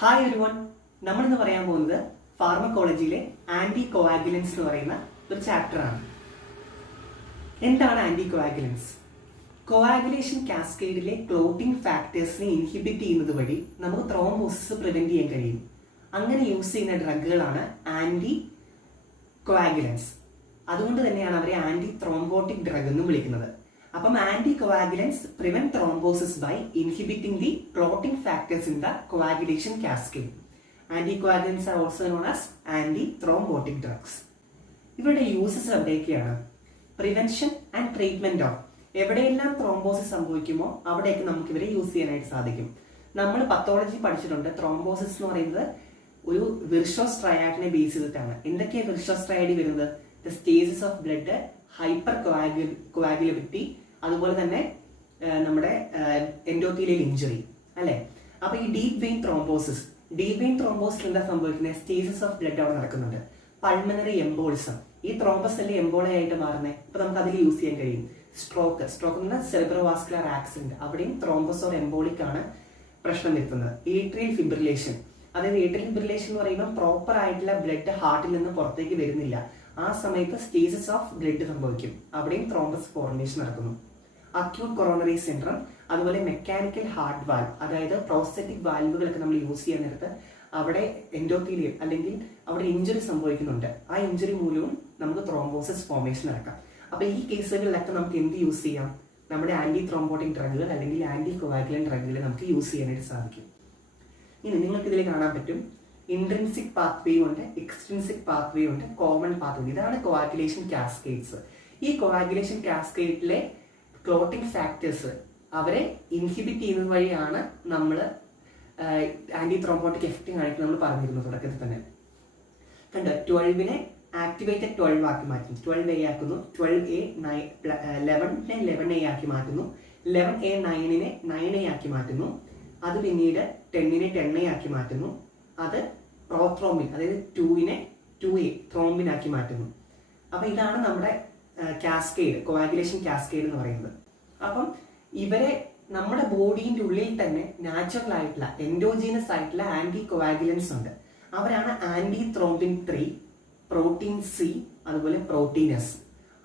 Hi everyone, നമ്മളിന്ന് പറയാൻ പോകുന്നത് ഫാർമക്കോളജിയിലെ ആന്റി കോവാഗുലൻസ് എന്ന് പറയുന്ന ഒരു ചാപ്റ്ററാണ്. എന്താണ് ആന്റി കോവാഗുലൻസ്? കോവാഗുലേഷൻ കാസ്കേഡിലെ ക്ലോട്ടിംഗ് ഫാക്ടേഴ്സിനെ ഇൻഹിബിറ്റ് ചെയ്യുന്നത് വഴി നമുക്ക് ത്രോംബോസിസ് പ്രിവെന്റ് ചെയ്യാൻ കഴിയും. അങ്ങനെ യൂസ് ചെയ്യുന്ന ഡ്രഗുകളാണ് ആന്റി കോവാഗുലൻസ്. അതുകൊണ്ട് തന്നെയാണ് അവരെ ആന്റി ത്രോംബോട്ടിക് ഡ്രഗ് എന്നും വിളിക്കുന്നത്. അപ്പം anti coagulants prevent thrombosis by inhibiting the clotting factors in the coagulation cascade. Anti coagulants are also known as anti thrombotic drugs. ഇവരുടെ യൂസസ് എവിടെയൊക്കെയാണ്? Prevention and treatment of. എവിടെയെല്ലാം thrombosis സംഭവിക്കുമോ അവിടെയൊക്കെ നമുക്ക് ഇവരെ യൂസ് ചെയ്യാനായിട്ട് സാധിക്കും. നമ്മൾ പത്തോളജി പഠിച്ചിട്ടുണ്ട്. ത്രോംബോസിസ് എന്ന് പറയുന്നത് ഒരു വിർഷോസ് ട്രയാഡിനെ ബേസ് ചെയ്തിട്ടാണ്. എന്തൊക്കെയാണ് വിർഷോസ് ട്രയാഡിൽ വരുന്നത്? The stages of blood, hyper coagulability, അതുപോലെ തന്നെ നമ്മുടെ എൻഡോത്തീലിയൽ ഇഞ്ചുറി, അല്ലെ? അപ്പൊ ഈ ഡീപ് വെയിൻ ത്രോംബോസിസ് എന്താ സംഭവിക്കുന്നത്? സ്റ്റേജസ് ഓഫ് ബ്ലഡ് അവിടെ നടക്കുന്നുണ്ട്. പൾമനറി എംബോളിസം, ഈ ത്രോംബസ് അല്ലേ എംബോളയായിട്ട് മാറുന്നത്. അപ്പൊ നമുക്ക് അതിൽ യൂസ് ചെയ്യാൻ കഴിയും. സ്ട്രോക്ക് എന്ന് സെറിബ്രോവാസ്കുലർ ആക്സിഡന്റ്, അവിടെയും ത്രോംബസ് ഓർ എംബോളിക് ആണ് പ്രശ്നം വരുത്തുന്നത്. ഏട്രിയൽ ഫിബ്രിലേഷൻ, അതായത് ഏട്രിയൽ ഫിബ്രിലേഷൻ എന്ന് പറയുമ്പോൾ പ്രോപ്പർ ആയിട്ടുള്ള ബ്ലഡ് ഹാർട്ടിൽ നിന്ന് പുറത്തേക്ക് വരുന്നില്ല. ആ സമയത്ത് സ്റ്റേജസ് ഓഫ് ബ്ലഡ് സംഭവിക്കും, അവിടെയും ത്രോംബസ് ഫോർമേഷൻ നടക്കുന്നു. അക്യൂട്ട് കൊറോണറി സിൻഡ്രം, അതുപോലെ മെക്കാനിക്കൽ ഹാർട്ട് വാൽവ്, അതായത് പ്രോസ്റ്ററ്റിക് വാൽവുകളൊക്കെ നമ്മൾ യൂസ് ചെയ്യാൻ നേരത്ത് അവിടെ എൻഡോത്തീലിയം അല്ലെങ്കിൽ അവിടെ ഇഞ്ചുറി സംഭവിക്കുന്നുണ്ട്. ആ ഇഞ്ചുറി മൂലവും നമുക്ക് ത്രോംബോസിസ് ഫോർമേഷൻ നടക്കാം. അപ്പൊ ഈ കേസുകളിലൊക്കെ നമുക്ക് എന്ത് യൂസ് ചെയ്യാം? നമ്മുടെ ആന്റി ത്രോംബോട്ടിക് ഡ്രഗുകൾ അല്ലെങ്കിൽ ആന്റി കോവാഗുലൻ ഡ്രഗുകൾ നമുക്ക് യൂസ് ചെയ്യാനായിട്ട് സാധിക്കും. ഇനി നിങ്ങൾക്ക് ഇതിൽ കാണാൻ പറ്റും, ഇൻട്രിൻസിക് പാത്വേ ഉണ്ട്, എക്സ്ട്രിൻസിക് പാത്വേ ഉണ്ട്, കോമൺ പാത്വേ. ഇതാണ് കോവാഗുലേഷൻ കാസ്കേഡ്സ്. ഈ കോവാഗുലേഷൻ കാസ്കേഡിലെ ക്ലോട്ടിംഗ് ഫാക്ടേഴ്സ് അവരെ ഇൻഹിബിറ്റ് ചെയ്യുന്നത് വഴിയാണ് നമ്മൾ ആന്റി ത്രോംബോട്ടിക് എഫക്റ്റ് കാണിക്കുന്നത്. നമ്മൾ പറഞ്ഞിരുന്നു തുടക്കത്തിൽ തന്നെ. കണ്ടോ, 12നെ ആക്ടിവേറ്റഡ് 12 ആക്കി മാറ്റുന്നു, 12A ആക്കുന്നു, 12A 11നെ 11A ആക്കി മാറ്റുന്നു, 11A 9നെ 9A ആക്കി മാറ്റുന്നു, അത് പിന്നീട് 10നെ 10A ആക്കി മാറ്റുന്നു, അത് പ്രോത്രോംബിൻ അതായത് 2നെ 2A ത്രോംബിൻ ആക്കി മാറ്റുന്നു. അപ്പൊ ഇതാണ് നമ്മുടെ കാസ്കേഡ്, കോവാഗുലേഷൻ കാസ്കേഡ് എന്ന് പറയുന്നത്. അപ്പം ഇവരെ നമ്മുടെ ബോഡിയുടെ ഉള്ളിൽ തന്നെ നാച്ചുറൽ ആയിട്ടുള്ള എൻഡോജീനസ് ആയിട്ടുള്ള ആന്റി കോവാഗുലൻസ് ഉണ്ട്. അവരാണ് ആന്റി ത്രോംബിൻ 3, പ്രോട്ടീൻ സി, അതുപോലെ പ്രോട്ടീൻ എസ്.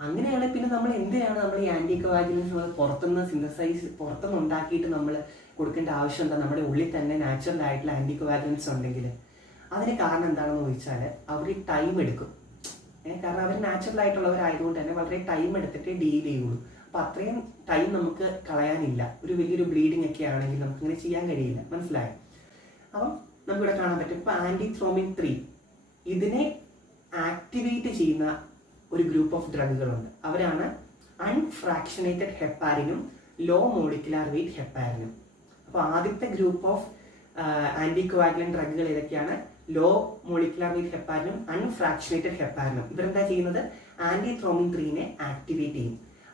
അങ്ങനെയാണ് പിന്നെ നമ്മൾ എന്തിനാണ് നമ്മൾ ഈ ആന്റി കോവാഗുലൻസ് പുറത്തുനിന്ന് ഉണ്ടാക്കിയിട്ട് നമ്മൾ കൊടുക്കേണ്ട ആവശ്യം എന്താ? നമ്മുടെ ഉള്ളിൽ തന്നെ നാച്ചുറൽ ആയിട്ടുള്ള ആന്റി കോവാഗുലൻസ് ഉണ്ടെങ്കിൽ അതിന് കാരണം എന്താണെന്ന് ചോദിച്ചാൽ അവർ ടൈം എടുക്കും. കാരണം അവർ നാച്ചുറൽ ആയിട്ടുള്ളവരായതുകൊണ്ട് തന്നെ വളരെ ടൈം എടുത്തിട്ട് ഡീൽ ചെയ്യുള്ളൂ. അപ്പൊ അത്രയും ടൈം നമുക്ക് കളയാനില്ല. ഒരു വലിയൊരു ബ്ലീഡിംഗ് ഒക്കെ ആണെങ്കിൽ നമുക്ക് ഇങ്ങനെ ചെയ്യാൻ കഴിയില്ല. മനസ്സിലായോ? അപ്പം നമുക്കിവിടെ കാണാൻ പറ്റും, ഇപ്പൊ ആന്റി ത്രോംബിൻ 3 ഇതിനെ ആക്ടിവേറ്റ് ചെയ്യുന്ന ഒരു ഗ്രൂപ്പ് ഓഫ് ഡ്രഗുകളുണ്ട്. അവരാണ് അൺഫ്രാക്ഷനേറ്റഡ് ഹെപ്പാരിനും ലോ മോളിക്കുലാർ വെയിറ്റ് ഹെപ്പാരിനും. അപ്പൊ ആദ്യത്തെ ഗ്രൂപ്പ് ഓഫ് ആന്റി കോവാഗുലൻ ഡ്രഗുകൾ ഏതൊക്കെയാണ്? ലോ മോളിക്കുലാർ വെയിറ്റ് ഹെപ്പാരിനും അൺഫ്രാക്ഷനേറ്റഡ് ഹെപ്പാരിനും. ഇവരെന്താ ചെയ്യുന്നത്? ആന്റി ത്രോംബിൻ 3നെ ആക്ടിവേറ്റ് ചെയ്യും.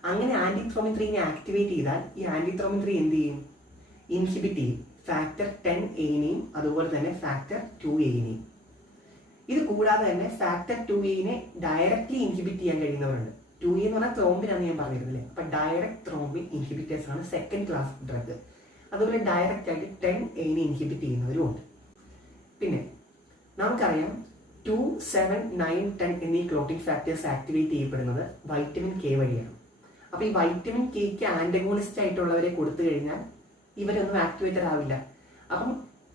അങ്ങനെ ആന്റി ത്രോംബിൻ 3നെ ആക്ടിവേറ്റ് ചെയ്താൽ ഈ ആന്റി ത്രോംബിൻ 3 എന്ത് ചെയ്യും? ഇൻഹിബിറ്റ് ചെയ്യും ഫാക്ടർ 10Aനെയും അതുപോലെ തന്നെ ഫാക്ടർ 2Aനെയും. ഇത് കൂടാതെ തന്നെ ഫാക്ടർ 2Aനെ ഡയറക്റ്റ്ലി ഇൻഹിബിറ്റ് ചെയ്യാൻ കഴിയുന്നവരുണ്ട്. 2A എന്ന് പറഞ്ഞാൽ ത്രോംബിനാണ് ഞാൻ പറഞ്ഞിരുന്നില്ലേ. അപ്പൊ ഡയറക്റ്റ് ത്രോംബിൻ ഇൻഹിബിറ്റേഴ്സ് ആണ് സെക്കൻഡ് ക്ലാസ് ഡ്രഗ്. അതുപോലെ ഡയറക്റ്റ് ആയിട്ട് 10Aനെ ഇൻഹിബിറ്റ് ചെയ്യുന്നവരും ഉണ്ട്. പിന്നെ നമുക്കറിയാം 2, 7, 9, 10 എന്നീ ക്ലോട്ടിംഗ് ഫാക്ടേഴ്സ് ആക്ടിവേറ്റ് ചെയ്യപ്പെടുന്നത് വൈറ്റമിൻ കെ വഴിയാണ്. അപ്പൊ ഈ വൈറ്റമിൻ കെക്ക് ആന്റഗോണിസ്റ്റ് ആയിട്ടുള്ളവരെ കൊടുത്തു കഴിഞ്ഞാൽ ഇവരൊന്നും ആക്ടിവേറ്റഡ് ആവില്ല. അപ്പം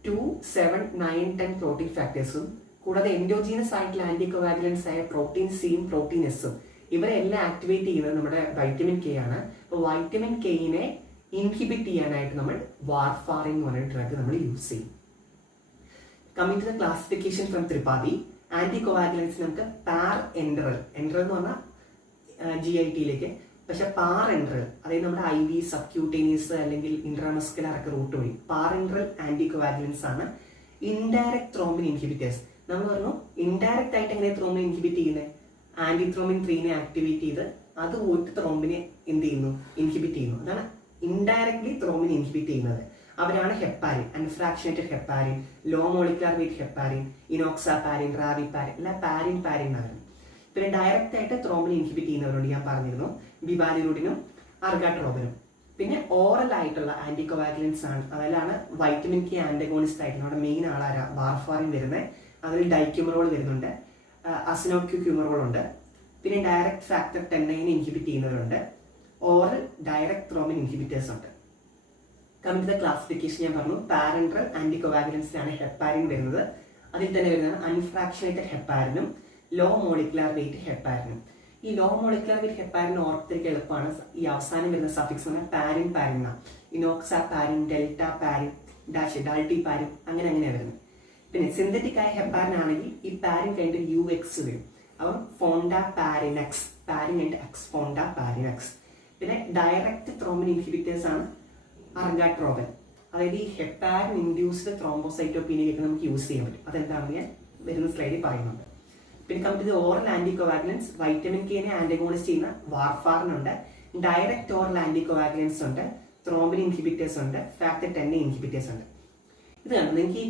2, 7, 9, 10 ക്ലോട്ടിംഗ് ഫാക്ടേഴ്സും കൂടാതെ എൻഡോജീനസ് ആയിട്ടുള്ള ആന്റി കോവാഗുലൻസ് ആയ പ്രോട്ടീൻ സിയും പ്രോട്ടീൻ എസും ഇവരെല്ലാം ആക്ടിവേറ്റ് ചെയ്യുന്നത് നമ്മുടെ വൈറ്റമിൻ കെ ആണ്. അപ്പൊ വൈറ്റമിൻ കെയിനെ ഇൻഹിബിറ്റ് ചെയ്യാനായിട്ട് നമ്മൾ വാർഫാറിൻ എന്ന് പറയുന്ന ഡ്രഗ് നമ്മൾ യൂസ് ചെയ്യും. Coming to the classification from Tripathi, anti coagulants നമുക്ക് പാർ എൻഡറൽ എന്ന് പറഞ്ഞാൽ GITയിലേക്ക്, പക്ഷെ പാർ എൻഡറൽ അതായത് നമ്മുടെ IV, സബ്ക്യൂട്ടേനിയസ് അല്ലെങ്കിൽ ഇൻട്രാമസ്കുലർ ഒക്കെ റൂട്ട് വഴി പാർ എൻഡറൽ ആന്റി കോവാഗുലൻസ് ആണ്. ഇൻഡയറക്റ്റ് ത്രോംബിൻ ഇൻഹിബിറ്റേഴ്സ് നമ്മൾ പറഞ്ഞു. ഇൻഡയറക്റ്റ് ആയിട്ട് എങ്ങനെ ത്രോംബിൻ ഇൻഹിബിറ്റ് ചെയ്യുന്നത്? ആന്റി ത്രോംബിൻ 3നെ ആക്ടിവേറ്റ് ചെയ്ത് അത് പോയിട്ട് ത്രോംബിനെ എന്ത് ചെയ്യുന്നു? ഇൻഹിബിറ്റ് ചെയ്യുന്നു. അതാണ് ഇൻഡയറക്ട്ലി ത്രോംബിൻ ഇൻഹിബിറ്റ് ചെയ്യുന്നത്. അവരാണ് heparin, unfractionated heparin, low molecular weight heparin, enoxaparin, reviparin, എല്ലാം പാരിൻ ആണ്. പിന്നെ ഡയറക്റ്റ് ആയിട്ട് ത്രോംബിൻ ഇൻഹിബിറ്റ് ചെയ്യുന്നവരുണ്ട്. ഞാൻ പറഞ്ഞിരുന്നു, ബിവാലിറൂഡിനും അർഗാട്രോബിനും. പിന്നെ ഓറൽ ആയിട്ടുള്ള ആന്റി കോവാഗുലൻസ് ആണ്. അതിലാണ് വൈറ്റമിൻ കെ ആന്റഗോണിസ്റ്റ് ആയിട്ട് നമ്മുടെ മെയിൻ ആളാരാ വാർഫാറിൻ വരുന്നത്. അതിൽ ഡൈക്യൂമറോൾ വരുന്നുണ്ട്, അസിനോക്യുക്യൂമറോൾ ഉണ്ട്, പിന്നെ ഡയറക്റ്റ് ഫാക്ടർ 10 ഇൻഹിബിറ്റ് ചെയ്യുന്നവരുണ്ട്, ഓറൽ ഡയറക്റ്റ് ത്രോംബിൻ ഇൻഹിബിറ്റേഴ്സ് ഉണ്ട്. കമ്മിങ് ടു ദ ക്ലാസിഫിക്കേഷൻ ഞാൻ പറഞ്ഞു, പാരൻട്രൽ ആന്റി കോവാഗുലൻസിലാണ് ഹെപ്പാരിൻ വരുന്നത്. അതിൽ തന്നെ വരുന്നത് അൺഫ്രാക്ഷനേറ്റഡ് ഹെപ്പാരിനും ലോ മോളിക്കുലാർ വെയിറ്റ് ഹെപ്പാരിനും. ഈ ലോ മോളിക്കുലാർ വെയിറ്റ് ഹെപ്പാരിൻ ഓർത്തിരിക്കാൻ എളുപ്പമാണ്. ഈ അവസാനം വരുന്ന സഫിക്സ് പറഞ്ഞാൽ പാരിൻ പാരിന, ഇനോക്സ പാരിൻ, ഡെൽറ്റ പാരിൻ, ഡാൾട്ടി പാരിൻ, അങ്ങനെയാണ് വരുന്നത്. പിന്നെ സിന്തറ്റിക് ആയ ഹെപ്പാരിൻ ആണെങ്കിൽ ഈ പാരിൻ കഴിഞ്ഞിട്ട് UX വരും. അപ്പം ഫോണ്ട പാരിനക്സ്, പാരിൻ കഴിഞ്ഞിട്ട് എക്സ്, ഫോണ്ട പാരിനക്സ്. പിന്നെ ഡയറക്റ്റ് ത്രോംബിൻ ഇൻഹിബിറ്റേഴ്സ് ആണ് അർഗാട്രോബൻ. അതായത് ഈ ഹെപ്പാരിൻ ഇൻഡ്യൂസ്ഡ് ത്രോംബോസൈറ്റോപീനിയൊക്കെ നമുക്ക് യൂസ് ചെയ്യാൻ പറ്റും. അതെന്താണെന്ന് ഞാൻ വരുന്ന സ്ലൈഡിൽ പറയുന്നുണ്ട്. പിന്നെ commit oral anti coagulants, vitamin കെനെ ആന്റഗോണിസ്റ്റ് ചെയ്യുന്ന വാർഫാറിനുണ്ട്, ഡയറക്റ്റ് ഓറൽ ആന്റി കോവാഗുലൻസ് ഉണ്ട്, ത്രോംബിൻ ഇൻഹിബിറ്റേഴ്സ് ഉണ്ട്, ഫാക്ടർ 10 ഇൻഹിബിറ്റേഴ്സ് ഉണ്ട്. ഇത് കണ്ടു നിങ്ങൾക്ക് ഈ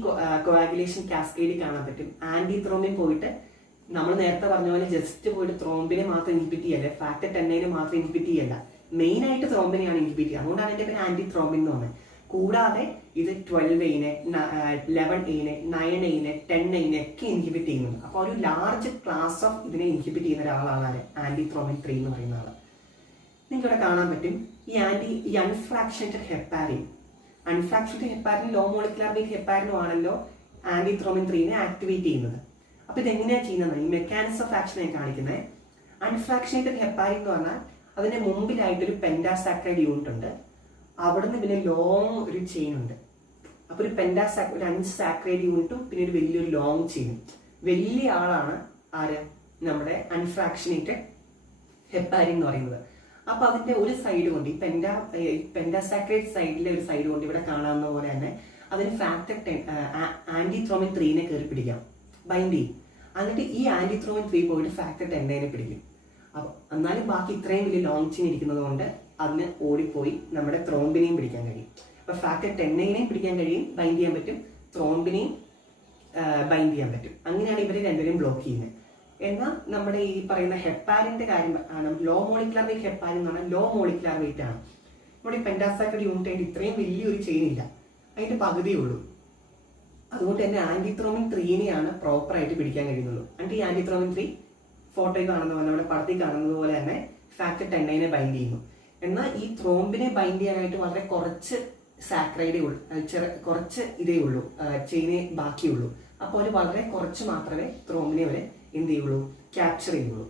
കോവാഗുലേഷൻ കാസ്കേഡിൽ കാണാൻ പറ്റും. ആന്റി ത്രോംബിൻ പോയിട്ട് നമ്മൾ നേരത്തെ പറഞ്ഞ പോലെ ജസ്റ്റ് പോയിട്ട് ത്രോംബിനെ മാത്രം ഇൻഹിബിറ്റ് ചെയ്യല്ല, ഫാക്ടർ 10 മാത്രം ഇൻഹിബിറ്റ് ചെയ്യല്ല, മെയിൻ ആയിട്ട് ത്രോംബിനെയാണ് ഇൻഹിബിറ്റ് ചെയ്യുക. അതുകൊണ്ടാണ് എന്റെ പേര് ആന്റി ത്രോംബിൻ എന്ന് പറഞ്ഞത്. കൂടാതെ ഇത് 12A, 11A, 9A, 10A ഒക്കെ ഇൻഹിബിറ്റ് ചെയ്യുന്നുണ്ട്. അപ്പോൾ ഒരു ലാർജ് ക്ലാസ് ഓഫ് ഇതിനെ ഇൻഹിബിറ്റ് ചെയ്യുന്ന ഒരാളാണ് ആന്റി ത്രോംബിൻ 3 എന്ന് പറയുന്ന ആള്. നിങ്ങൾക്ക് ഇവിടെ കാണാൻ പറ്റും ഈ unfractionated heparin. Unfractionated heparin low molecular weight ഹെപ്പാരിനും ആണല്ലോ ആന്റി ത്രോംബിൻ 3 ആക്ടിവേറ്റ് ചെയ്യുന്നത്. അപ്പൊ ഇത് എങ്ങനെയാണ് ചെയ്യുന്നത്? ഈ മെക്കാനിസം ഓഫ് ആക്ഷനെ കാണിക്കുന്നത്. അൺഫ്രാക്ഷനേറ്റഡ് ഹെപ്പാരിൻ എന്ന് പറഞ്ഞാൽ അതിന്റെ മുമ്പിലായിട്ടൊരു പെന്റാസാക്രൈഡ് യൂണിറ്റ് ഉണ്ട്, അവിടുന്ന് പിന്നെ ലോങ് ഒരു ചെയിൻ ഉണ്ട്. അപ്പൊ ഒരു ഒരു 5 സാക്രൈഡ് യൂണിറ്റും പിന്നെ ഒരു വലിയൊരു ലോങ് ചെയിനും. വലിയ ആളാണ് ആര്? നമ്മുടെ അൺഫ്രാക്ഷനേറ്റഡ് ഹെപ്പാരിൻ എന്ന് പറയുന്നത്. അപ്പൊ അതിന്റെ ഒരു സൈഡ് കൊണ്ട് ഈ പെന്റാസാക്രൈഡ് സൈഡിലെ ഒരു സൈഡ് കൊണ്ട് ഇവിടെ കാണാവുന്ന പോലെ തന്നെ അതിന് ഫാക്ടർ 10 ആന്റി ത്രോംബിൻ 3 കയറി പിടിക്കാം, ബൈൻഡ് ചെയ്യും. എന്നിട്ട് ഈ ആന്റി ത്രോംബിൻ 3 പോയിട്ട് ഫാക്ടർ 10 പിടിക്കും. അപ്പൊ എന്നാലും ബാക്കി ഇത്രയും വലിയ ലോങ് ചെയിൻ ഇരിക്കുന്നത് കൊണ്ട് അതിന് ഓടിപ്പോയി നമ്മുടെ ത്രോംബിനെയും പിടിക്കാൻ കഴിയും. അപ്പൊ ഫാക്ടർ 10 പിടിക്കാൻ കഴിയും, ബൈൻഡ് ചെയ്യാൻ പറ്റും, ത്രോംബിനെയും ബൈൻഡ് ചെയ്യാൻ പറ്റും. അങ്ങനെയാണ് ഇവര് രണ്ടുപേരും ബ്ലോക്ക് ചെയ്യുന്നത്. എന്നാൽ നമ്മുടെ ഈ പറയുന്ന ഹെപ്പാരിന്റെ കാര്യം ലോ മോളിക്കുലാർ വെയിറ്റ് ഹെപ്പാരിൻ എന്ന് പറഞ്ഞാൽ ലോ മോളിക്കുലാർ വെയിറ്റ് ആണ്. നമ്മുടെ ഈ പെന്റാസാക്രൈഡ് യൂണിറ്റ് ആയിട്ട് ഇത്രയും വലിയൊരു ചെയിൻ ഇല്ല, അതിന്റെ പകുതിയേ ഉള്ളൂ. അതുകൊണ്ട് തന്നെ ആന്റിത്രോമിൻ 3 പ്രോപ്പർ ആയിട്ട് പിടിക്കാൻ കഴിയുന്നുള്ളൂ. എന്നിട്ട് ഈ ആന്റിത്രോമിൻ 3 ഫോട്ടോയിൽ കാണുന്ന പോലെ, നമ്മുടെ പടത്തിൽ കാണുന്നത് പോലെ തന്നെ ഫാക്ടർ 10 ബൈൻഡ് ചെയ്യുന്നു. എന്നാൽ ഈ ത്രോംബിനെ ബൈൻഡ് ചെയ്യാനായിട്ട് വളരെ കുറച്ച് സാക്രൈഡേ ഉള്ളൂ, കുറച്ച് ഇതേ ഉള്ളൂ, ചെയിനെ ബാക്കിയുള്ളൂ. അപ്പോൾ അവർ വളരെ കുറച്ച് മാത്രമേ ത്രോംബിനെ വരെ എന്ത് ചെയ്യുള്ളൂ, ക്യാപ്ചർ ചെയ്യുള്ളൂ.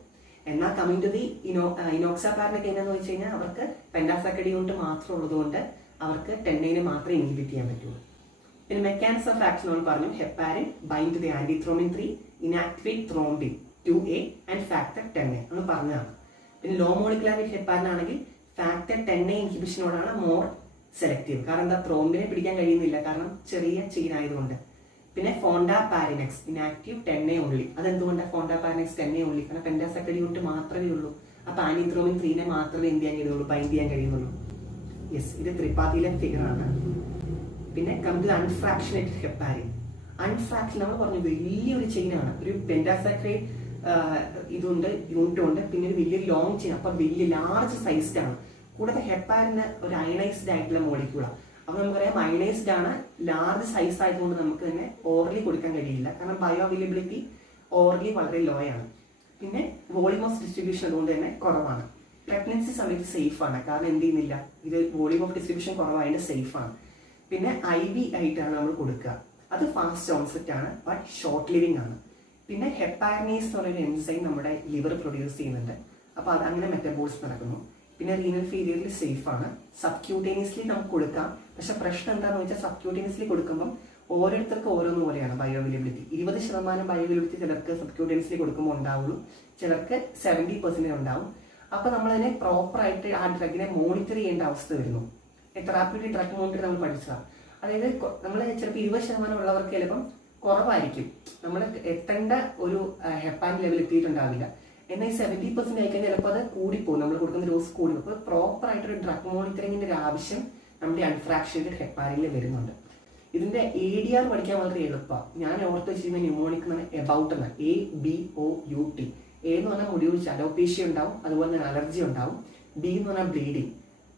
എന്നാൽ കമ്മിങ് ടു ദി ഇനോക്സാപാരിനൊക്കെ എന്താണെന്ന് വെച്ച് കഴിഞ്ഞാൽ അവർക്ക് പെന്റാസാക്രൈഡ് യൂണിറ്റ് മാത്രം ഉള്ളതുകൊണ്ട് അവർക്ക് 10 മാത്രമേ ഇൻഹിബിറ്റ് ചെയ്യാൻ പറ്റുള്ളൂ. പിന്നെ മെക്കാനിസം ഓഫ് ആക്ഷൻ നമ്മൾ പറഞ്ഞു, heparin bind to the antithrombin 3, inactivate thrombin 2A and factor 10 എന്ന് പറഞ്ഞതാണ്. പിന്നെ ലോ മോളിക്കുലാർ വെയിറ്റ് ഹെപ്പാരിൻ ആണെങ്കിൽ ഫാക്ടർ 10 ഇൻഹിബിഷനോടാണ് മോർ സെലക്റ്റീവ്. കാരണം എന്താ, ത്രോംബിനെ പിടിക്കാൻ കഴിയുന്നില്ല, കാരണം ചെറിയ ചെയിൻ ആയതുകൊണ്ട്. പിന്നെ ഫോണ്ട പാരിനെക്സ് ഇനാക്റ്റീവ് 10 ഓൺലി. അതെന്തുകൊണ്ടാണ് ഫോണ്ട പാരിനെക്സ് 10 ഓൺലി? കാരണം പെന്റാസാക്രൈഡ് യൂണിറ്റ് മാത്രമേ ഉള്ളൂ. അപ്പൊ ആന്റിത്രോമിൻ 3 മാത്രമേ എന്ത് ചെയ്യാൻ കഴിയുള്ളൂ, ബൈൻഡ് ചെയ്യാൻ കഴിയുന്നുള്ളൂ. യെസ്, ഇത് ത്രിപാഠിയിലെ ഫിഗർ ആണ്. പിന്നെ കമ്മിറ്റ് അൺഫ്രാക്ഷനേറ്റഡ് ഹെപ്പാരിൻ. അൺഫ്രാക്ഷൻ നമ്മൾ പറഞ്ഞു വലിയൊരു ചെയിനാണ്, ഒരു പെന്റാസാക്രൈഡ് ഇതുണ്ട്, യൂണിറ്റ് ഉണ്ട്, പിന്നെ ഒരു വലിയ ലോങ് ചെയിൻ. അപ്പൊ വലിയ ലാർജ് സൈസ്ഡ് ആണ്. കൂടാതെ ഹെപ്പാരിന് ഒരു അയണൈസ്ഡ് ആയിട്ടുള്ള മോളിക്യൂളാണ്. അപ്പൊ നമുക്കറിയാം അയണൈസ്ഡ് ആണ്, ലാർജ് സൈസ് ആയതുകൊണ്ട് നമുക്ക് തന്നെ ഓറലി കൊടുക്കാൻ കഴിയില്ല, കാരണം ബയോ അവൈലബിലിറ്റി ഓറലി വളരെ ലോ ആണ്. പിന്നെ വോളിയം ഓഫ് ഡിസ്ട്രിബ്യൂഷൻ അതുകൊണ്ട് തന്നെ കുറവാണ്. പ്രഗ്നൻസി സമയത്ത് സേഫ് ആണ്, കാരണം എന്ത് ചെയ്യുന്നില്ല, ഇത് വോളിയം ഓഫ് ഡിസ്ട്രിബ്യൂഷൻ കുറവായതുകൊണ്ട് സേഫ് ആണ്. പിന്നെ IV ആയിട്ടാണ് നമ്മൾ കൊടുക്കുക. അത് ഫാസ്റ്റ് ഓൺസെറ്റ് ആണ്, ബട്ട് ഷോർട്ട് ലിവിംഗ് ആണ്. പിന്നെ ഹെപ്പാരിനേസ് എന്ന് പറയുന്ന എൻസൈം നമ്മുടെ ലിവർ പ്രൊഡ്യൂസ് ചെയ്യുന്നുണ്ട്. അപ്പൊ അത് അങ്ങനെ മെറ്റബോൾസ് നടക്കുന്നു. പിന്നെ റീനൽ ഫെയിലിയറിൽ സേഫ് ആണ്. സബ്ക്യൂട്ടേനിയസ്ലി നമുക്ക് കൊടുക്കാം. പക്ഷെ പ്രശ്നം എന്താണെന്ന് വെച്ചാൽ സബ്ക്യൂട്ടേനിയസ്ലി കൊടുക്കുമ്പോൾ ഓരോരുത്തർക്ക് ഓരോന്ന് പോലെയാണ് ബയോ അവൈലബിലിറ്റി. 20% ബയോ അവൈലബിലിറ്റി ചിലർക്ക് സബ്ക്യൂട്ടേനിയസ്ലി കൊടുക്കുമ്പോൾ ഉണ്ടാവുള്ളൂ, ചിലർക്ക് 70% ഉണ്ടാവും. അപ്പൊ നമ്മൾ അതിനെ പ്രോപ്പറായിട്ട് ആ ഡ്രഗിനെ മോണിറ്റർ ചെയ്യേണ്ട അവസ്ഥ വരുന്നു. തെറാപ്യൂട്ടിക് ഡ്രഗ് മോണിറ്റർ നമ്മൾ പഠിച്ചതാണ്. അതായത് നമ്മൾ ചിലപ്പോൾ 20% ഉള്ളവർക്ക് ചിലപ്പം കുറവായിരിക്കും, നമ്മൾ എത്തേണ്ട ഒരു ഹെപ്പാൻ ലെവൽ എത്തിയിട്ടുണ്ടാവില്ല. എന്നാൽ ഈ 70% ആയിക്കഴിഞ്ഞാൽ ചിലപ്പോൾ അത് കൂടിപ്പോകും, നമ്മൾ കൊടുക്കുന്ന ഡോസ് കൂടി. അപ്പോൾ പ്രോപ്പർ ആയിട്ടൊരു ഡ്രഗ് മോണിറ്ററിങ്ങിന്റെ ഒരു ആവശ്യം നമ്മുടെ അൺഫ്രാക്ഷനേറ്റഡ് ഹെപ്പാരിനിൽ വരുന്നുണ്ട്. ഇതിന്റെ ADR പഠിക്കാൻ വളരെ എളുപ്പമാണ്. ഞാൻ ഓർത്ത് വെച്ചിരുന്ന ന്യൂമോണിക് എന്നാണ് എബൌട്ട് എന്ന്, ABOUT. A എന്ന് പറഞ്ഞാൽ മുടി ഒഴിച്ച് അലോപേഷ്യ ഉണ്ടാവും, അതുപോലെ തന്നെ അലർജി ഉണ്ടാവും. B എന്ന് പറഞ്ഞാൽ ബ്ലീഡിങ്.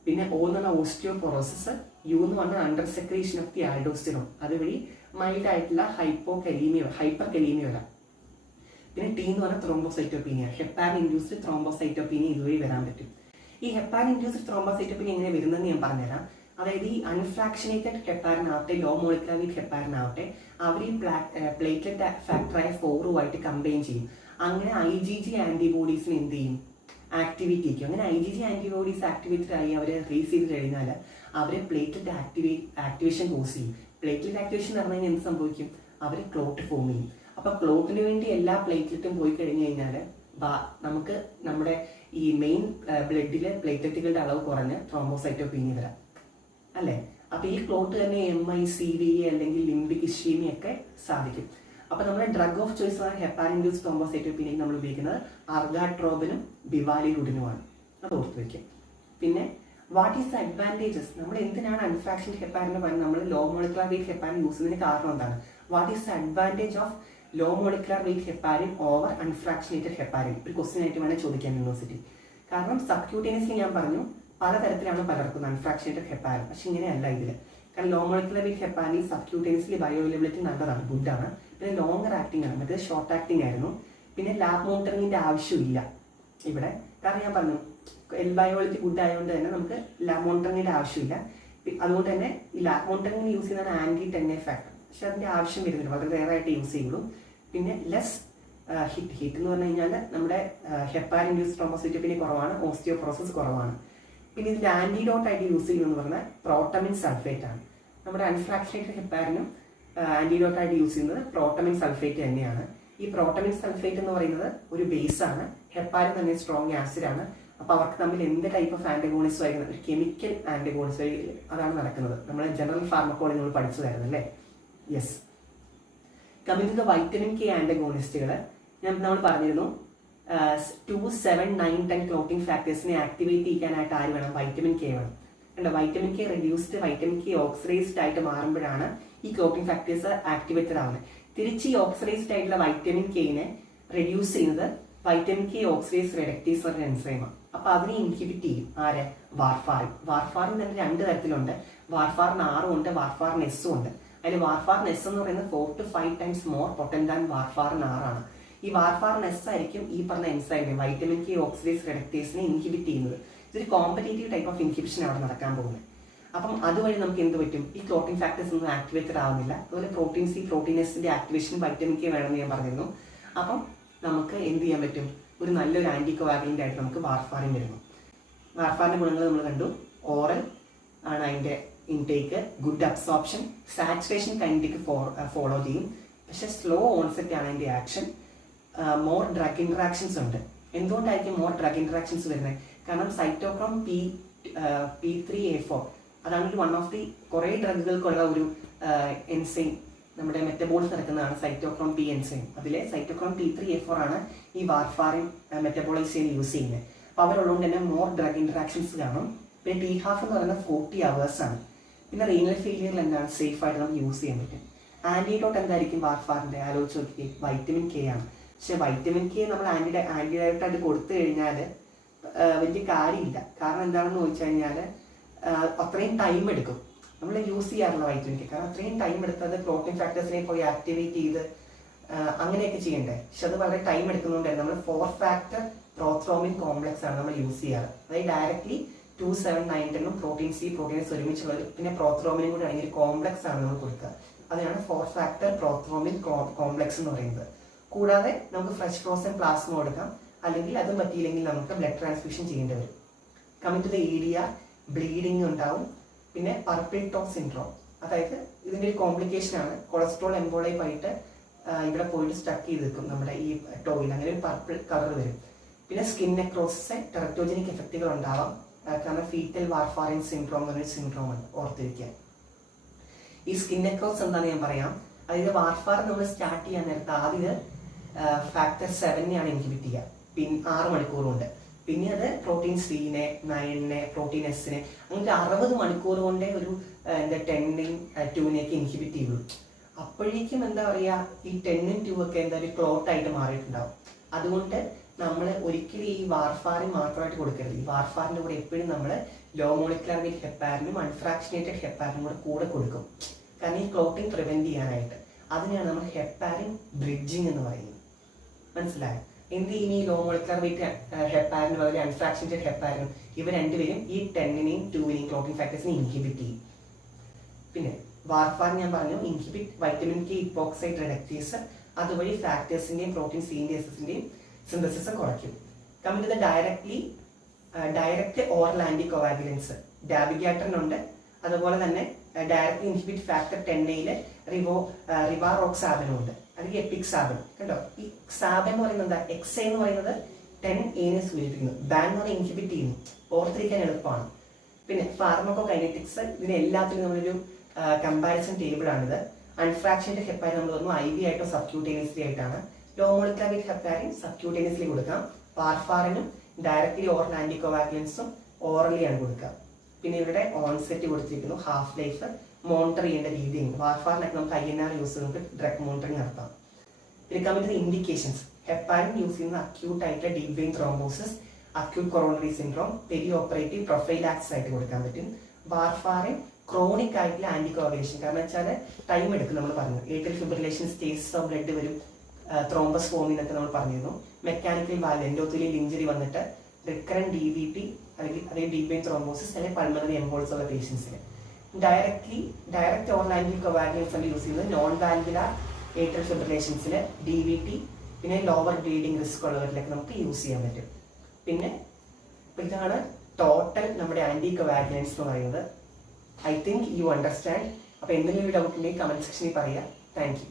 പിന്നെ O എന്ന് പറഞ്ഞാൽ ഓസ്റ്റിയോപൊറോസിസ്, U എന്ന് പറഞ്ഞാൽ under secretion of the aldosterone, അതുവഴി മൈൽഡ് ആയിട്ടുള്ള ഹൈപ്പർ കലീമിയ വരാം. പിന്നെ T എന്ന് പറഞ്ഞാൽ ത്രോംബോസൈറ്റോപീനിയ, ഹെപ്പാരിൻ ഇൻഡ്യൂസ്ഡ് ത്രോംബോസൈറ്റോപീനിയ ഇതുവഴി വരാൻ പറ്റും. ഈ ഹെപ്പാരിൻ ഇൻഡ്യൂസ്ഡ് ത്രോംബോസൈറ്റോപീനിയ എങ്ങനെ വരുന്നതെന്ന് ഞാൻ പറഞ്ഞുതരാം. അതായത് ഈ അൺഫ്രാക്ഷനേറ്റഡ് ഹെപ്പാരിൻ ആവട്ടെ, ലോ മോളിക്കുലർ വെയിറ്റ് ഹെപ്പാരിൻ ആവട്ടെ, അവർ ഈ പ്ലേറ്റ്ലെറ്റ് ഫാക്ടറായ 4 കമ്പൈൻ ചെയ്യും. അങ്ങനെ IgG ആന്റിബോഡീസിന് എന്ത് ചെയ്യും, ആക്ടിവേറ്റ് ചെയ്യും. അങ്ങനെ IgG ആന്റിബോഡീസ് ആക്ടിവേറ്റഡ് ആയി അവർ റേസ് ചെയ്ത് കഴിഞ്ഞാൽ അവർ പ്ലേറ്റ്ലെറ്റ് ആക്ടിവേഷൻ കോസ് ചെയ്യും. പ്ലേറ്റ്ലെറ്റ് ആക്ടിവേഷൻ എന്ന് പറഞ്ഞു കഴിഞ്ഞാൽ എന്ത് സംഭവിക്കും, അവർ ക്ലോട്ട് ഫോം ചെയ്യും. അപ്പൊ ക്ലോട്ടിന് വേണ്ടി എല്ലാ പ്ലേറ്റ്ലെറ്റും പോയി കഴിഞ്ഞു കഴിഞ്ഞാൽ നമുക്ക് നമ്മുടെ ഈ മെയിൻ ബ്ലഡിലെ പ്ലേറ്റ്ലെറ്റുകളുടെ അളവ് കുറഞ്ഞ് ത്രോംബോസൈറ്റോപീനിയ വരാം അല്ലേ. അപ്പൊ ഈ ക്ലോട്ട് തന്നെ MI, CVA അല്ലെങ്കിൽ ലിംബിക് ഇഷ്യമി ഒക്കെ സാധിക്കും. അപ്പൊ നമ്മുടെ ഡ്രഗ് ഓഫ് ചോയ്സ് ആണ് ഹെപ്പാരിൻ ഇൻഡ്യൂസ്ഡ് ത്രോംബോസൈറ്റോപീനിയ നമ്മൾ ഉപയോഗിക്കുന്നത് അർഗാട്രോബിനും ബിവാലിറുഡിനുമാണ്. അത് ഓർത്ത് വയ്ക്കും. പിന്നെ വാട്ട് ഈസ് ദ അഡ്വാൻറ്റേജസ്, നമ്മൾ എന്തിനാണ് അൺഫ്രാക്ഷൻഡ് ഹെപ്പാരിൻ പറയുന്നത്, നമ്മൾ low molecular weight heparin use ചെയ്യുന്നതിന് കാരണം എന്താണ്, what is the advantage of low molecular weight heparin over unfractionated heparin, ഒരു ക്വസ്റ്റ്യൻ ആയിട്ട് വേണേൽ ചോദിക്കാം യൂണിവേഴ്സിറ്റി. കാരണം സബ്ക്യൂട്ടേനിയസ്ലി ഞാൻ പറഞ്ഞു പലതരത്തിലാണ് പലർക്കും അൺഫ്രാക്ഷനേറ്റഡ് ഹെപ്പാരിൻ, പക്ഷെ ഇങ്ങനെയല്ല ഇതില്. കാരണം ലോ മോളിക്കുലർ വെയിറ്റ് ഹെപ്പാരിൻ സബ്ക്യൂട്ടേനിയസ്ലി ബയോഅവൈലബിലിറ്റി നല്ലതാണ്, ഗുഡാണ്. പിന്നെ ലോങ്ങർ ആക്ടിംഗ് ആണ്, മറ്റേത് ഷോർട്ട് ആക്ടിംഗ് ആയിരുന്നു. പിന്നെ ലാബ് മോണിറ്ററിങ്ങിന്റെ ആവശ്യമില്ല ഇവിടെ, കാരണം ഞാൻ പറഞ്ഞു ബയോളജി ഗുഡ് ആയതുകൊണ്ട് തന്നെ നമുക്ക് ലാബ് മോണിറ്ററിങ്ങിന്റെ ആവശ്യമില്ല. അതുകൊണ്ട് തന്നെ ഈ ലാബ് മോണിറ്ററിങ്ങിന് യൂസ് ചെയ്യുന്നതാണ് ആന്റി-10A ഫാക്ടർ, പക്ഷെ അതിന്റെ ആവശ്യം വരുന്നില്ല, വളരെ റെയർ ആയിട്ട് യൂസ് ചെയ്യുള്ളൂ. പിന്നെ ലെസ് ഹിറ്റ് എന്ന് പറഞ്ഞു കഴിഞ്ഞാൽ നമ്മുടെ ഹെപ്പാരിൻ ഇൻഡ്യൂസ്ഡ് ത്രോംബോസൈറ്റോപീനിയ കുറവാണ്, ഓസ്റ്റിയോപൊറോസിസ് കുറവാണ്. പിന്നെ ഇതിന്റെ ആന്റിഡോട്ട് ആയിട്ട് യൂസ് ചെയ്യുന്നത് പറഞ്ഞാൽ പ്രോട്ടമിൻ സൾഫേറ്റ് ആണ്. നമ്മുടെ അൺഫ്രാക്ഷനേറ്റഡ് ഹെപ്പാരിനും ആന്റിഡോട്ട് ആയിട്ട് യൂസ് ചെയ്യുന്നത് പ്രോട്ടമിൻ സൾഫേറ്റ് തന്നെയാണ്. ഈ പ്രോട്ടമിൻ സൾഫേറ്റ് എന്ന് പറയുന്നത് ഒരു ബേസ് ആണ്, ഹെപ്പാരിൻ തന്നെ സ്ട്രോങ് ആസിഡ് ആണ്. അപ്പൊ അവർക്ക് തമ്മിൽ എന്ത് ടൈപ്പ് ഓഫ് ആന്റിബോഡീസ് ആയിരുന്നു, ഒരു കെമിക്കൽ ആന്റിബോഡീസ് അതാണ് നടക്കുന്നത്. നമ്മൾ ജനറൽ ഫാർമക്കോളജി നമ്മൾ പഠിച്ചതായിരുന്നു അല്ലേ. Yes, coming to the vitamin K ആന്റഗോണിസ്റ്റുകൾ നമ്മൾ പറഞ്ഞിരുന്നു 2, 7, 9, 10 ക്ലോട്ടിംഗ് ഫാക്ടേഴ്സിനെ ആക്ടിവേറ്റ് ചെയ്യാനായിട്ട് ആര് വേണം, വൈറ്റമിൻ കെ വേണം. അല്ല, vitamin K reduced vitamin K oxidised ആയിട്ട് മാറുമ്പോഴാണ് ഈ ക്ലോട്ടിംഗ് ഫാക്ടേഴ്സ് ആക്ടിവേറ്റഡ് ആവുന്നത്. തിരിച്ച് ഈ ഓക്സിഡൈസ്ഡ് ആയിട്ടുള്ള വൈറ്റമിൻ കെനെ റെഡ്യൂസ് ചെയ്യുന്നത് വൈറ്റമിൻ കെ ഓക്സിഡൈസ് റിഡക്റ്റീസ് പറഞ്ഞ എൻസൈമാണ്. അപ്പൊ അതിനെ ഇൻഹിബിറ്റ് ചെയ്യും ആര്, വാർഫാറിൻ. വാർഫാറിൻ തന്നെ 2 തരത്തിലുണ്ട്, വാർഫാറിൻ R ഉണ്ട്, വാർഫാറിൻ S ഉണ്ട്. അതിൽ വാർഫാറിൻ S എന്ന് പറയുന്നത് 4 to 5 times more potent than warfarin R ആണ്. ഈ വാർഫാറിൻ S ആയിരിക്കും ഈ പറഞ്ഞ എൻസൈമിനെ വൈറ്റമിൻ കെ ഓക്സിഡൈസ് റിഡക്റ്റേഴ്സിനെ ഇൻഹിബിറ്റ് ചെയ്യുന്നത്. ഇതൊരു കോമ്പറ്റേറ്റീവ് ടൈപ്പ് ഓഫ് ഇൻഹിബിഷൻ അവിടെ നടക്കാൻ പോകുന്നത്. അപ്പം അതുവഴി നമുക്ക് എന്ത് പറ്റും, ഈ ക്ലോട്ടിംഗ് ഫാക്ടേഴ്സ് ഒന്നും ആക്ടിവേറ്റഡ് ആവുന്നില്ല. അതുപോലെ പ്രോട്ടീൻ C, പ്രോട്ടീൻ Sന്റെ ആക്ടിവേഷൻ വൈറ്റമിൻ കെ വേണമെന്ന് ഞാൻ പറഞ്ഞിരുന്നു. അപ്പം നമുക്ക് എന്ത് ചെയ്യാൻ പറ്റും, ഒരു നല്ലൊരു ആന്റി കോവാഗുലന്റ് ആയിട്ട് നമുക്ക് വാർഫാറിൻ വരുന്നു. വാർഫാറിന്റെ ഗുണങ്ങൾ നമ്മൾ കണ്ടു. ഓറൽ ആണ് അതിന്റെ intake, good absorption, saturation kinetic follow ചെയ്യും, പക്ഷെ സ്ലോ ഓൺസെറ്റ് ആണ് അതിന്റെ ആക്ഷൻ. മോർ ഡ്രഗ് ഇന്ററാക്ഷൻസ് ഉണ്ട്. എന്തുകൊണ്ടായിരിക്കും മോർ ഡ്രഗ് ഇന്ററാക്ഷൻസ് വരുന്നത്, കാരണം സൈറ്റോക്രോം P3A4 അതാണ് വൺ ഓഫ് ദി കുറെ ഡ്രഗുകൾക്കുള്ള ഒരു എൻസൈം നമ്മുടെ മെറ്റബോളിസ് നടക്കുന്നതാണ് സൈറ്റോക്രോം P എൻസൈം. അതിലെ സൈറ്റോക്രോം P3A4 ആണ് ഈ വാർഫാറിൻ മെറ്റബോളൈസ് ചെയ്യാൻ യൂസ് ചെയ്യുന്നത്. അപ്പൊ അവരുള്ളതുകൊണ്ട് തന്നെ മോർ ഡ്രഗ് ഇന്ററാക്ഷൻസ് കാണും. പിന്നെ T-half എന്ന് പറയുന്നത് 40 hours ആണ്. പിന്നെ റീനൽ ഫെയിലിയറിൽ എന്താണ് സേഫ് ആയിട്ട് നമുക്ക് യൂസ് ചെയ്യാൻ പറ്റും. ആന്റിഡോട്ട് എന്തായിരിക്കും വാർഫാറിന്റെ, ആലോചിച്ച് നോക്കി, വൈറ്റമിൻ കെ ആണ്. പക്ഷെ വൈറ്റമിൻ കെ നമ്മൾ ആന്റിഡോട്ട് ആയിട്ട് കൊടുത്തു കഴിഞ്ഞാൽ വലിയ കാര്യമില്ല. കാരണം എന്താണെന്ന് ചോദിച്ചു കഴിഞ്ഞാൽ അത്രയും ടൈം എടുക്കും. നമ്മൾ യൂസ് ചെയ്യാറില്ല വൈറ്റമിൻ കെ, കാരണം അത്രയും ടൈം എടുത്തത് പ്രോട്ടീൻ ഫാക്ടേഴ്സിനെ പോയി ആക്ടിവേറ്റ് ചെയ്ത് അങ്ങനെയൊക്കെ ചെയ്യണ്ടേ. പക്ഷെ അത് വളരെ ടൈം എടുക്കുന്നതുകൊണ്ട് നമ്മൾ 4 factor പ്രോത്രോമിൻ കോംപ്ലക്സ് ആണ് നമ്മൾ യൂസ് ചെയ്യാറ്. അതായത് directly 2, 7, 9, 10 protein C, protein S ഒരുമിച്ചുള്ളത്, പിന്നെ പ്രോത്രോമിനും കൂടി ആണെങ്കിൽ കോംപ്ലക്സ് ആണ് നമ്മൾ കൊടുക്കുക. അതിനാണ് 4 factor പ്രോത്രോമിൻ കോംപ്ലക്സ് എന്ന് പറയുന്നത്. കൂടാതെ നമുക്ക് ഫ്രഷ് ഫ്രോസൺ പ്ലാസ്മ കൊടുക്കാം, അല്ലെങ്കിൽ അതും പറ്റിയില്ലെങ്കിൽ നമുക്ക് ബ്ലഡ് ട്രാൻസ്ഫ്യൂഷൻ ചെയ്യേണ്ടി വരും. Coming to the EDR, bleeding ഉണ്ടാവും. പിന്നെ പർപ്പിൾ ടോ സിൻഡ്രോം, അതായത് ഇതിന്റെ ഒരു കോംപ്ലിക്കേഷൻ ആണ്, കൊളസ്ട്രോൾ എംബോളൈപ്പ് ആയിട്ട് ഇവിടെ പോയിട്ട് സ്റ്റക്ക് ചെയ്ത് നിൽക്കും നമ്മുടെ ഈ ടോയിൽ, അങ്ങനെ ഒരു പർപ്പിൾ കളർ വരും. പിന്നെ സ്കിൻ നെക്രോസിസ്, ടെറക്ടോജനിക് എഫക്റ്റുകൾ ഉണ്ടാവാം, കാരണം ഫീറ്റൽ വാർഫാറിൻ സിൻഡ്രോം എന്ന് പറഞ്ഞൊരു സിൻഡ്രോം ആണ്, ഓർത്തിരിക്കുക. ഈ സ്കിൻ നെക്രോസ് എന്താണെന്ന് ഞാൻ പറയാം. അതായത് വാർഫാറിൻ നമ്മൾ സ്റ്റാർട്ട് ചെയ്യാൻ നേരത്തെ ആദ്യം ഫാക്ടർ 7 ഇൻഹിബിറ്റ് ചെയ്യുക, പിന്നെ 6 മണിക്കൂർ കൊണ്ട്. പിന്നെ അത് പ്രോട്ടീൻ C-നെ, 9-നെ, പ്രോട്ടീൻ S-നെ, അങ്ങനത്തെ 60 മണിക്കൂർ കൊണ്ടേ ഒരു 10-നെയും 2-നെയൊക്കെ ഇൻഹിബിറ്റ് ചെയ്യുള്ളൂ. അപ്പോഴേക്കും എന്താ പറയുക, ഈ 10-ഉം 2 ഒക്കെ എന്താ ഒരു ക്ലോട്ട് ആയിട്ട് മാറിയിട്ടുണ്ടാവും. അതുകൊണ്ട് നമ്മൾ ഒരിക്കലും ഈ വാർഫാറിൻ മാത്രമായിട്ട് കൊടുക്കരുത്. ഈ വാർഫാറിൻ്റെ കൂടെ എപ്പോഴും നമ്മൾ ലോ മോളിക്കുലർ വെയിറ്റ് ഹെപ്പാരിനും അൺഫ്രാക്ഷനേറ്റഡ് ഹെപ്പാരിനും കൂടെ കൊടുക്കും. കാരണം ഈ ക്ലോട്ടിങ് പ്രിവെന്റ് ചെയ്യാനായിട്ട്. അതിനെയാണ് നമ്മൾ ഹെപ്പാരിൻ ബ്രിഡ്ജിങ് എന്ന് പറയുന്നത്. മനസ്സിലായോ? എന്ത് ചെയ്യും? ഈ ലോ മോളിക്കുലർ വെയിറ്റ് ഹെപ്പാരിനും അതുപോലെ അൺഫ്രാക്ഷനേറ്റഡ് ഹെപ്പാരിനും ഇവ രണ്ടുപേരും ഈ 10നെയും 2നെയും ക്ലോട്ടിങ് ഫാക്ടേഴ്സിനെ ഇൻഹിബിറ്റ് ചെയ്യും. പിന്നെ വാർഫാറിൻ ഞാൻ പറഞ്ഞു inhibit vitamin K epoxide reductase, അതുവഴി ഫാക്ടേഴ്സിന്റെയും പ്രോട്ടീൻ സിന്റേസിന്റെയും സിന്തസിസ് കുറയ്ക്കും. Coming to the direct oral anti coagulants ഡാബിഗാട്രിനുണ്ട്. അതുപോലെ തന്നെ ഡയറക്റ്റ് ഇൻഹിബിറ്റ് ഫാക്ടർ 10A റിവാറോക്സാബിനും ഉണ്ട്, അല്ലെങ്കിൽ എപ്പിക്സാബിൻ. കണ്ടോ, ഈ സാബൻ എന്ന് പറയുന്നത് എന്താ? എക്സ് എന്ന് പറയുന്നത് 10A സൂചിപ്പിക്കുന്നു. ബാൻ എന്ന് പറഞ്ഞാൽ ഇൻഹിബിറ്റ് ചെയ്യുന്നു. ഓർത്തിരിക്കാൻ എളുപ്പമാണ്. പിന്നെ ഫാർമക്കോ കൈനറ്റിക്സ്, ഇതിന് എല്ലാത്തിനും നമ്മളൊരു കമ്പാരിസൺ ടേബിൾ ആണിത്. അൺഫ്രാക്ഷനേറ്റഡ് ഹെപ്പാരിൻ നമ്മൾ പറഞ്ഞു IV ആയിട്ടോ സബ്ക്യൂട്ടേനിയസ്ലി ആയിട്ടാണ്. ലോ മോളിക്കുലർ വെയിറ്റ് ഹെപ്പാരിൻ സബ്ക്യൂട്ടേനിയസ്ലി കൊടുക്കാം. വാർഫാറിനും ഡയറക്ട്ലി ഓറൽ ആന്റി കോവാഗുലൻസും ഓറലി ആണ് കൊടുക്കുക. പിന്നെ ഇവരുടെ ഓൺസെറ്റ് കൊടുത്തിരിക്കുന്നു, ഹാഫ് ലൈഫ്, മോണിറ്റർ ചെയ്യേണ്ട രീതിയുണ്ട്. വാർഫാറിനൊക്കെ നമുക്ക് INR യൂസ് ചെയ്ത് നമുക്ക് ഡ്രഗ് മോണിറ്ററിങ് നടത്താം. പിന്നെ കമ്മിറ്റ് ഇൻഡിക്കേഷൻസ്, ഹെപ്പാരിൻ യൂസ് ചെയ്യുന്ന അക്യൂട്ട് ആയിട്ടുള്ള deep vein thrombosis, acute coronary syndrome, peri operative prophylaxis ആയിട്ട് കൊടുക്കാൻ പറ്റും. വാർഫാറിൻ ക്രോണിക് ആയിട്ടുള്ള ആന്റി കോവാഗുലേഷൻ, കാരണം വെച്ചാൽ ടൈം എടുക്കും. നമ്മൾ പറഞ്ഞു atrial fibrillation stages of blood വരും, ത്രോംബസ് ഫോമിംഗ് എന്നൊക്കെ നമ്മൾ പറഞ്ഞിരുന്നു. മെക്കാനിക്കൽ വാൽവ് എൻഡോത്തീലിയൽ ഇഞ്ചുറി വന്നിട്ട് റിക്കറന്റ് DVT അല്ലെങ്കിൽ അതേ ഡീപ് വെയിൻ ത്രോംബോസിസ് അല്ലെങ്കിൽ പൾമണറി എംബോൾസ് ഉള്ള പേഷ്യൻസിന് ഡയറക്റ്റ് ഓറൽ ആന്റി കോവാഗുലൻസ് ആണ് യൂസ് ചെയ്യുന്നത്. നോൺ വാൽവുലാർ ഏട്രിയൽ ഫിബ്രിലേഷൻസിന് DVT, പിന്നെ ലോവർ ബ്ലീഡിംഗ് റിസ്ക് ഉള്ളവരിലൊക്കെ നമുക്ക് യൂസ് ചെയ്യാൻ പറ്റും. പിന്നെ ഇതാണ് ടോട്ടൽ നമ്മുടെ ആന്റി കോവാഗുലൻസ് എന്ന് പറയുന്നത്. I think you understand. അപ്പോൾ എന്തെങ്കിലും ഡൗട്ട് ഉണ്ടെങ്കിൽ കമന്റ് സെക്ഷനിൽ പറയുക. Thank you.